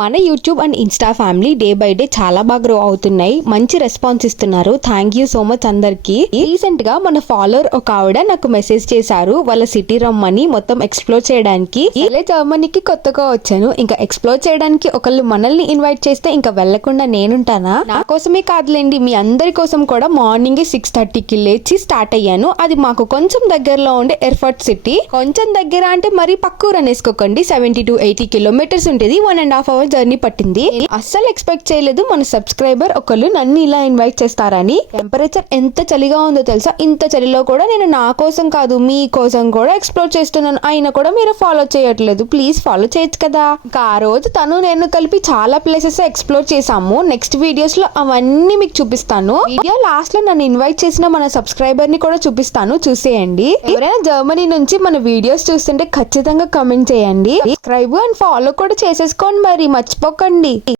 మన YouTube and insta family day by day చాలా బాగా గ్రో అవుతున్నాయి. మంచి రెస్పాన్స్ ఇస్తున్నారు. థ్యాంక్ యూ సో మచ్ అందరికి. రీసెంట్గా మన ఫాలోవర్ ఒక ఆవిడ నాకు మెసేజ్ చేశారు. వాళ్ళ సిటీ రమ్మని మొత్తం ఎక్స్ప్లోర్ చేయడానికి. ఇలా జర్మనీకి కొత్తగా వచ్చాను. ఇంకా ఎక్స్ప్లోర్ చేయడానికి ఒకళ్ళు మనల్ని ఇన్వైట్ చేస్తే ఇంకా వెళ్ళకుండా నేనుంటానా? నా కోసమే కాదులేండి. మీ అందరి కోసం కూడా మార్నింగ్ సిక్స్ థర్టీకి లేచి స్టార్ట్ అయ్యాను. అది మాకు కొంచెం దగ్గరలో ఉండే ఎర్ఫర్ట్ సిటీ కొంచెం దగ్గర అంటే మరి పక్కూరు అనేసుకోకండి. సెవెంటీ టు ఎయిటీ కిలోమీటర్స్ ఉంటుంది. One and half hour journey పట్టింది. అస్సలు ఎక్స్పెక్ట్ చేయలేదు మన సబ్స్క్రైబర్ ఒకళ్ళు నన్ను ఇలా ఇన్వైట్ చేస్తారని. టెంపరేచర్ ఎంత చలిగా ఉందో తెలుసా? ఇంత చలిలో కూడా నేను నా కోసం కాదు మీ కోసం కూడా ఎక్స్ప్లోర్ చేస్తున్నాను. అయినా కూడా మీరు ఫాలో చేయట్లేదు. ప్లీజ్ ఫాలో చేయొచ్చు కదా? ఆ రోజు తను నేను కలిపి చాలా ప్లేసెస్ ఎక్స్ప్లోర్ చేసాము నెక్స్ట్ వీడియోస్లో అవన్నీ మీకు చూపిస్తాను. వీడియో లాస్ట్లో నన్ను ఇన్వైట్ చేసిన మన సబ్స్క్రైబర్ని కూడా చూపిస్తాను. చూసేయండి. ఎవరైనా జర్మనీ నుంచి మన వీడియోస్ చూస్తుంటే ఖచ్చితంగా కమెంట్ చేయండి. సబ్స్క్రైబ్ అండ్ ఫాలో కూడా చేసేసుకోండి మరి. మర్చిపోకండి.